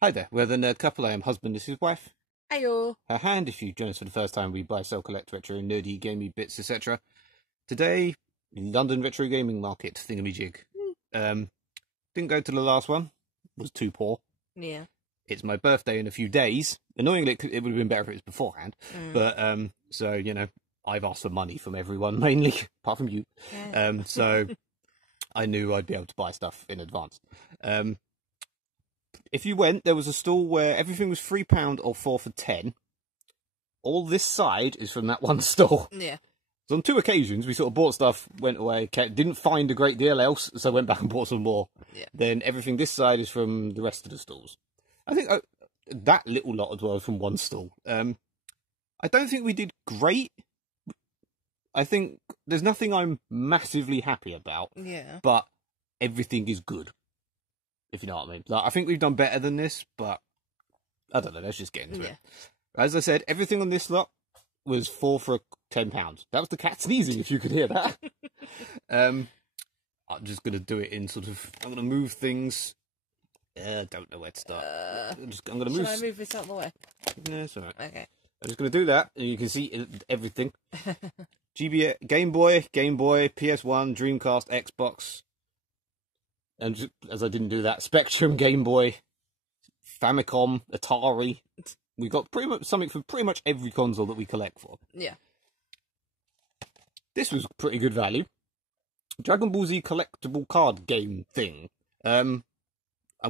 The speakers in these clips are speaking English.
Hi there, we're the Nerd Couple. I am husband, this is wife. Ayo. Her hand, if you join us for the first time, we buy, sell, collect retro, nerdy, gamey bits, etc. Today, London Retro Gaming Market thingamajig. Didn't go to the last one, was too poor. Yeah. It's my birthday in a few days. Annoyingly, it would have been better if it was beforehand. But, so, you know, I've asked for money from everyone, mainly, apart from you. Yeah. So, I knew I'd be able to buy stuff in advance. If you went, there was a stall where everything was £3 or 4 for 10. All this side is from that one stall. Yeah. So on 2 occasions, we sort of bought stuff, went away, didn't find a great deal else, so went back and bought some more. Yeah. Then everything this side is from the rest of the stalls. I think that little lot as well from one stall. I don't think we did great. I think there's nothing I'm massively happy about. Yeah. But everything is good. If you know what I mean. Like, I think we've done better than this, but I don't know, let's just get into it. As I said, everything on this lot was 4 for £10. That was the cat sneezing, if you could hear that. I'm just going to do it in sort of... I'm going to move things... I don't know where to start. I'm going to move... Should I move this out of the way? No, it's alright. Okay. I'm just going to do that, and you can see everything. Game Boy, PS1, Dreamcast, Xbox... And as I didn't do that, Spectrum, Game Boy, Famicom, Atari. We got pretty much something for pretty much every console that we collect for. Yeah. This was pretty good value. Dragon Ball Z collectible card game thing. I'm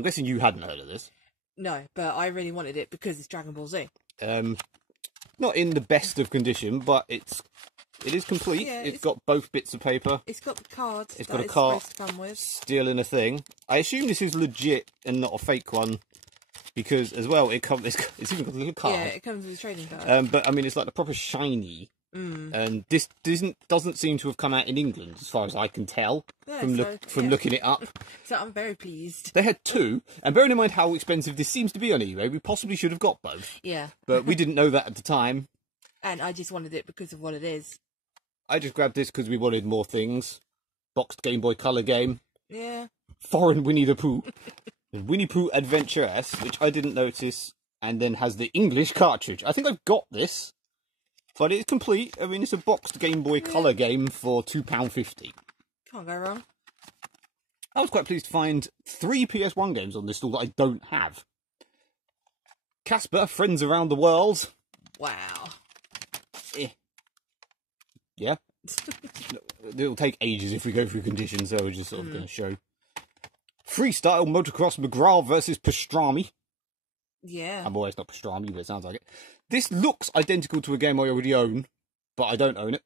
guessing you hadn't heard of this. No, but I really wanted it because it's Dragon Ball Z. Not in the best of condition, but it is complete. Yeah, it's got both bits of paper. It's got the cards. It's got a card. Still in a thing. I assume this is legit and not a fake one, because as well it's even got a little card. Yeah, it comes with a trading card. But I mean, it's like the proper shiny. And this doesn't seem to have come out in England, as far as I can tell from looking it up. So I'm very pleased. They had 2, and bearing in mind how expensive this seems to be on eBay, we possibly should have got both. Yeah. But we didn't know that at the time. And I just wanted it because of what it is. I just grabbed this because we wanted more things. Boxed Game Boy Color game. Yeah. Foreign Winnie the Pooh. Winnie Pooh Adventure S, which I didn't notice, and then has the English cartridge. I think I've got this, but it's complete. I mean, it's a boxed Game Boy Color game for £2.50. Can't go wrong. I was quite pleased to find 3 PS1 games on this stall that I don't have. Casper, Friends Around the World. Wow. Yeah. It'll take ages if we go through conditions, so we're just sort of going to show. Freestyle Motocross McGrath versus Pastrami. Yeah. I'm always not Pastrami, but it sounds like it. This looks identical to a game I already own, but I don't own it.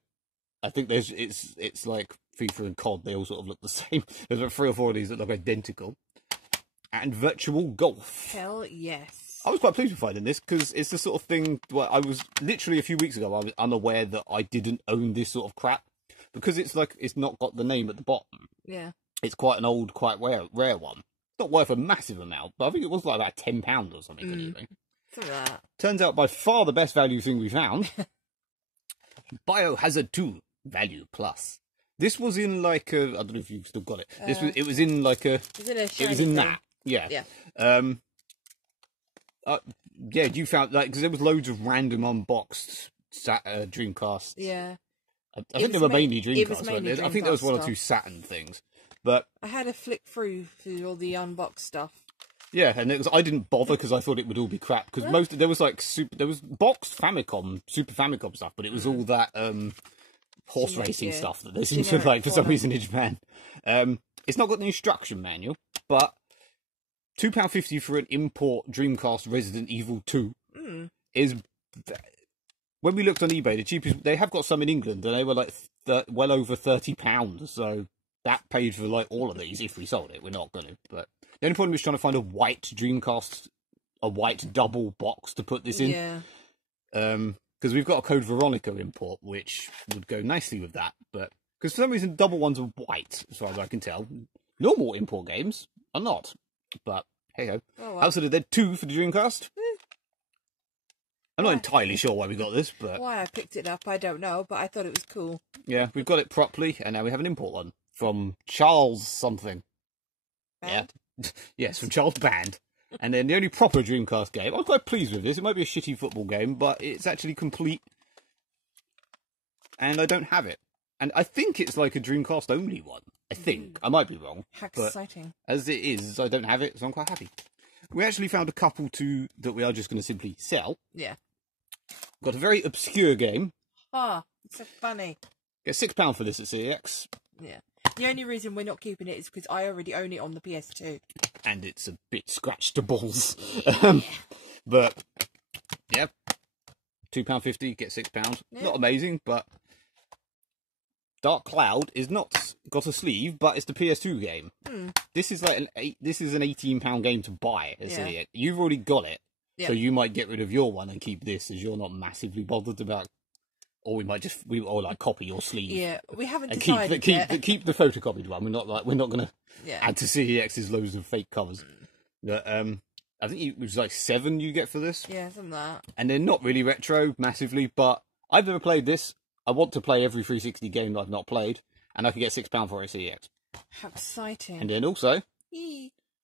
I think it's like FIFA and COD, they all sort of look the same. There's like 3 or 4 of these that look identical. And Virtual Golf. Hell yes. I was quite pleased with finding this, because it's the sort of thing where I was literally a few weeks ago, I was unaware that I didn't own this sort of crap, because it's like, it's not got the name at the bottom. Yeah. It's quite an old, quite rare one. It's not worth a massive amount, but I think it was like about £10 or something anyway. Something like that. Turns out by far the best value thing we found. Biohazard 2 Value Plus. This was in like a, I don't know if you've still got it. It was in like a, it was in that. Yeah. Yeah. Yeah, you found, like, because there was loads of random unboxed Dreamcast. Yeah. I think they were mainly Dreamcast. It was mainly I think there was 1 or 2 Saturn things. But I had a flick through all the unboxed stuff. yeah, and I didn't bother because I thought it would all be crap. Because there was like there was boxed Famicom, Super Famicom stuff, but it was all that horse racing stuff that they seem to like for some reason in Japan. It's not got the instruction manual, but £2.50 for an import Dreamcast Resident Evil 2 is... When we looked on eBay, the cheapest... They have got some in England, and they were like well over £30, so that paid for like all of these if we sold it. We're not going to, but... The only problem was trying to find a white Dreamcast, a white double box to put this in. Yeah. Because we've got a Code Veronica import, which would go nicely with that, but... Because for some reason, double ones are white, as far as I can tell. Normal import games are not. But, hey-ho. Oh, well. House of the Dead 2 for the Dreamcast. I'm not entirely sure why we got this, but... Why I picked it up, I don't know, but I thought it was cool. Yeah, we've got it properly, and now we have an import one. From Charles something. Band? Yeah. Yes, from Charles Band. And then the only proper Dreamcast game, I was quite pleased with this. It might be a shitty football game, but it's actually complete. And I don't have it. And I think it's like a Dreamcast only one. I think. I might be wrong. How exciting. As it is, I don't have it, so I'm quite happy. We actually found a couple that we are just going to simply sell. Yeah. Got a very obscure game. Ah, it's so funny. Get £6 for this at CEX. Yeah. The only reason we're not keeping it is because I already own it on the PS2. And it's a bit scratched to balls. But, yeah. £2.50, get £6. Yeah. Not amazing, but... Dark Cloud is not got a sleeve, but it's the PS2 game. This is like an £18 game to buy at CEX. You've already got it, so you might get rid of your one and keep this, as you're not massively bothered about. Or we might like copy your sleeve. Yeah, we haven't and decided keep the photocopied one. We're not gonna add to CEX's loads of fake covers. But, I think it was like 7 you get for this. Yeah, something like that. And they're not really retro massively, but I've never played this. I want to play every 360 game that I've not played, and I can get £6 for it at CEX. How exciting. And then also,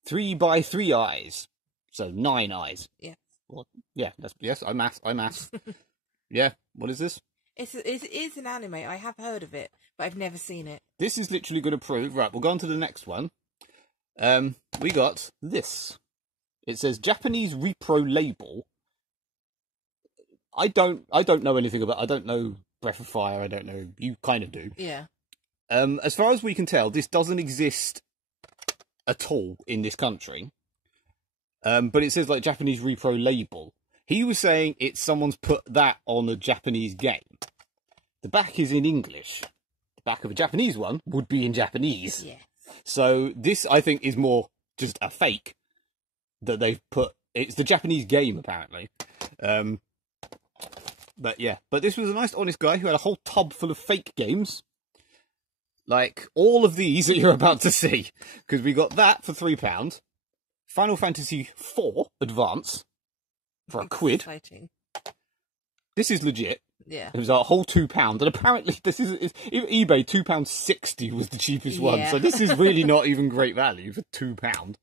3x3 eyes. So 9 eyes. Yeah. What? Yeah, yes, I maths. Yeah, what is this? It is an anime. I have heard of it, but I've never seen it. This is literally going to prove... Right, we'll go on to the next one. We got this. It says Japanese Repro Label. I don't know anything about... I don't know Breath of Fire, I don't know. You kind of do. Yeah. As far as we can tell, this doesn't exist at all in this country. But it says, like, Japanese Repro Label. He was saying it's someone's put that on a Japanese game. The back is in English. The back of a Japanese one would be in Japanese. Yeah. So this, I think, is more just a fake that they've put... It's the Japanese game, apparently. But yeah, but this was a nice, honest guy who had a whole tub full of fake games. Like, all of these that you're about to see. Because we got that for £3. Final Fantasy IV Advance for £1. Exciting. This is legit. Yeah. It was a whole £2. And apparently, this is eBay, £2.60 was the cheapest one. So this is really not even great value for £2.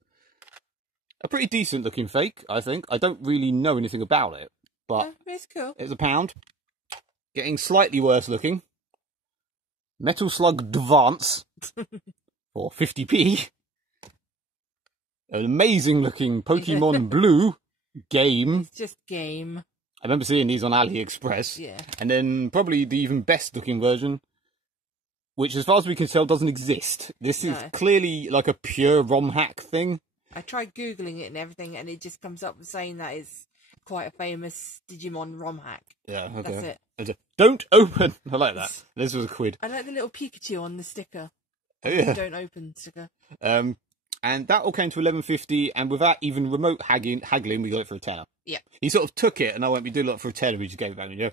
A pretty decent looking fake, I think. I don't really know anything about it. But it's cool. It's £1. Getting slightly worse looking. Metal Slug Advance for 50p. An amazing looking Pokemon Blue game. It's just game. I remember seeing these on AliExpress. Yeah. And then probably the even best looking version, which as far as we can tell doesn't exist. This is clearly like a pure ROM hack thing. I tried Googling it and everything, and it just comes up with saying that it's quite a famous Digimon ROM hack. Yeah, okay. That's it. Don't open! I like that. This was £1. I like the little Pikachu on the sticker. Oh, yeah. Don't open sticker. And that all came to £11.50, and without even remote haggling, we got it for £10. Yeah. He sort of took it, and I went, we do a lot for £10, we just gave it back, you know.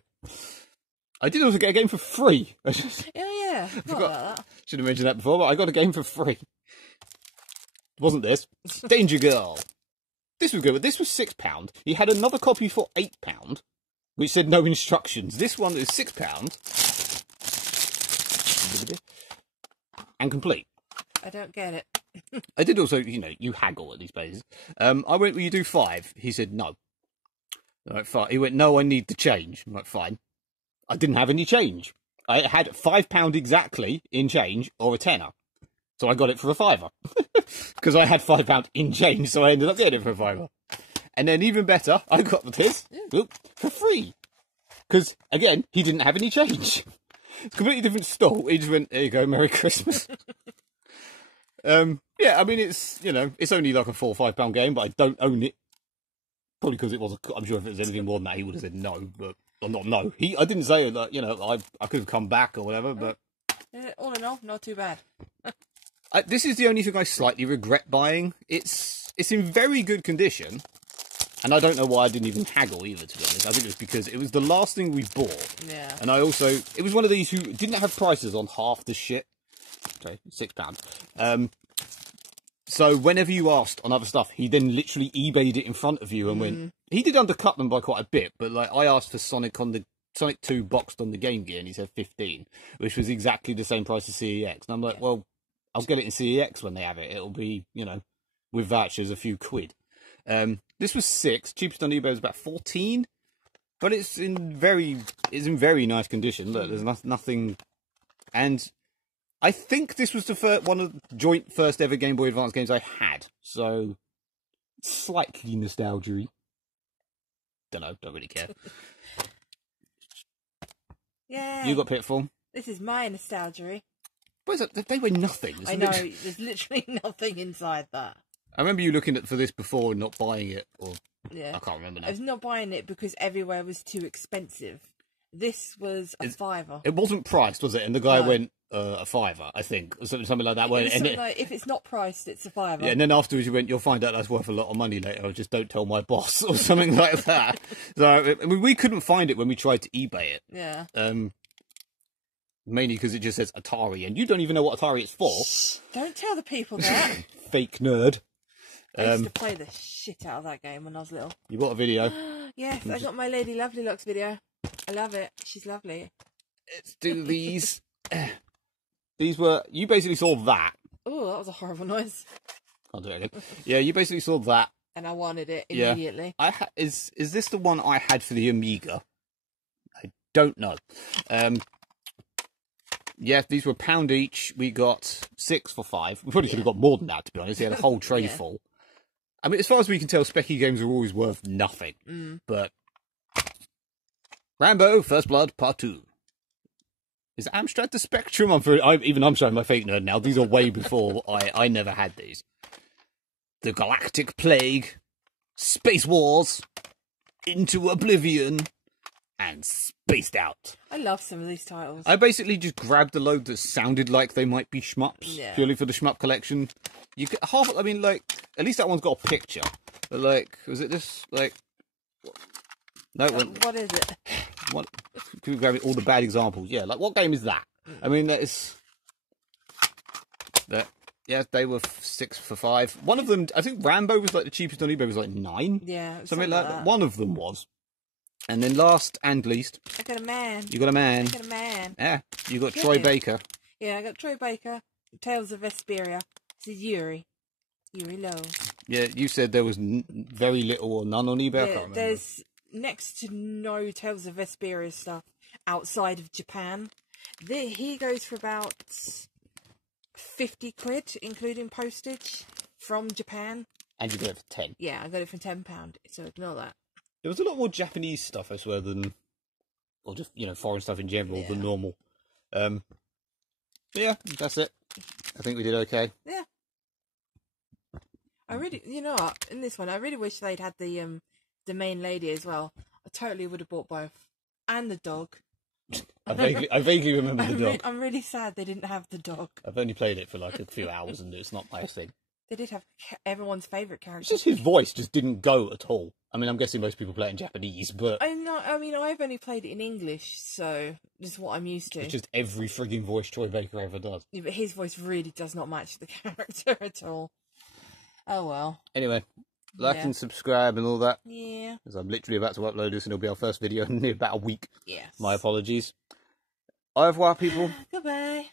I did also get a game for free. Yeah. Forgot about that. Should have mentioned that before, but I got a game for free. Wasn't this? Danger Girl. This was good, but this was £6. He had another copy for £8, which said no instructions. This one is £6. And complete. I don't get it. I did also, you haggle at these places. I went, will you do 5? He said no. I'm like, fine. He went, no, I need the change. I'm like, fine. I didn't have any change. I had £5 exactly in change or a tenner. So I got it for a £5. Because I had £5 in change, so I ended up getting it for a £5. And then even better, I got this for free. Because, again, he didn't have any change. It's a completely different store. He just went, there you go, Merry Christmas. Yeah, I mean, it's, it's only like a £4 or £5 game, but I don't own it. Probably because it was, I'm sure if it was anything more than that, he would have said no, but, or not no. I didn't say that, I could have come back or whatever, but. All in all, not too bad. This is the only thing I slightly regret buying. It's in very good condition, and I don't know why I didn't even haggle either, to be honest. I think it was because it was the last thing we bought. Yeah. And I also, it was one of these who didn't have prices on half the shit. Okay, £6. So whenever you asked on other stuff, he then literally eBayed it in front of you and went. He did undercut them by quite a bit, but like I asked for Sonic 2 boxed on the Game Gear, and he said 15, which was exactly the same price as CEX. And I'm like, well, I'll get it in CEX when they have it. It'll be, with vouchers, a few quid. This was 6. Cheapest on eBay was about 14, but it's in very nice condition. Look, there's nothing, and I think this was the one of the joint first ever Game Boy Advance games I had. So slightly nostalgia-y. Don't really care. Yeah. You got Pitfall. This is my nostalgia. What is it? They were nothing. I know, there's literally nothing inside that. I remember you looking for this before and not buying it, or yeah, I can't remember now. I was not buying it because everywhere was too expensive. This was a £5. It wasn't priced, was it? And the guy went a £5, I think, or something like that. Like, if it's not priced, it's a £5. Yeah, and then afterwards you went, you'll find out that's worth a lot of money later. Or just don't tell my boss, or something like that. So I mean, we couldn't find it when we tried to eBay it. Yeah. Mainly because it just says Atari, and you don't even know what Atari is for. Don't tell the people that. Fake nerd. I used to play the shit out of that game when I was little. You got a video? Yes, I got my Lady Lovely Locks video. I love it. She's lovely. Let's do these. These were... You basically saw that. Oh, that was a horrible noise. Can't do it again. Yeah, you basically saw that. And I wanted it immediately. Yeah. Is this the one I had for the Amiga? I don't know. Yeah, these were £1 each. We got 6 for £5. We probably could have got more than that, to be honest. He had a whole tray full. I mean, as far as we can tell, Specky games are always worth nothing. But Rambo, First Blood, Part 2. Is Amstrad the Spectrum? Even I'm showing my fake nerd now. These are way before I never had these. The Galactic Plague, Space Wars, Into Oblivion, and Spaced Out. I love some of these titles. I basically just grabbed a load that sounded like they might be shmups, purely for the shmup collection. You could I mean, like, at least that one's got a picture. But like, was it this? Like, no. What is it? What? Could we grab all the bad examples? Yeah, like what game is that? I mean, that is that. Yeah, they were 6 for £5. One of them, I think Rambo was like the cheapest on eBay, was like 9. Yeah, something like that. One of them was. And then last and least, I got a man. You got a man. I got a man. Yeah, you got Troy Baker. Yeah, I got Troy Baker. Tales of Vesperia. This is Yuri. Yuri Lowe. Yeah, you said there was very little or none on eBay. I can't remember. There's next to no Tales of Vesperia stuff outside of Japan. He goes for about 50 quid, including postage, from Japan. And you got it for 10. Yeah, I got it for £10, so ignore that. There was a lot more Japanese stuff, I swear, than, or just, foreign stuff in general than normal. But yeah, that's it. I think we did okay. Yeah. I really, what, in this one, I really wish they'd had the main lady as well. I totally would have bought both. And the dog. I vaguely remember the dog. I'm really sad they didn't have the dog. I've only played it for like a few hours and it's not my thing. They did have everyone's favourite character. It's just his voice just didn't go at all. I mean, I'm guessing most people play it in Japanese, but... I mean, I've only played it in English, so this is what I'm used to. It's just every frigging voice Troy Baker ever does. Yeah, but his voice really does not match the character at all. Oh, well. Anyway, like and subscribe and all that. Yeah. Because I'm literally about to upload this and it'll be our first video in about a week. Yes. My apologies. Au revoir, people. Goodbye.